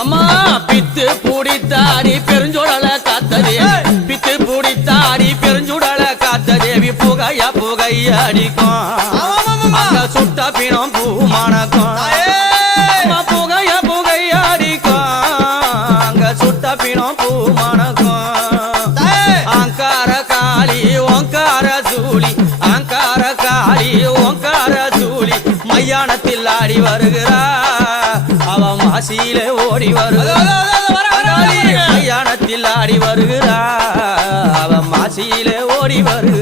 அம்மா பித்து பூடித்தாடி பெருஞ்சுடல காத்ததே பித்து பூடித்தாடி பெருஞ்சுடல காத்ததேவி புகையா புகையடிக்கும் அங்க சுட்ட பிணம் பூ மணக்கும் புகையா புகையடிக்கும் அங்க சுட்ட பிணம் பூ மணக்கும் அங்கார காளி ஓங்கார சூழி அங்கார காளி ஓங்கார சூழி மையானத்தில் ஆடி வருகிறா அவ மாசியிலே ஓடி வருகிறாள் மையானத்தில் ஆடி வருகிறா அவ மாசியிலே ஓடி வருகிறாள்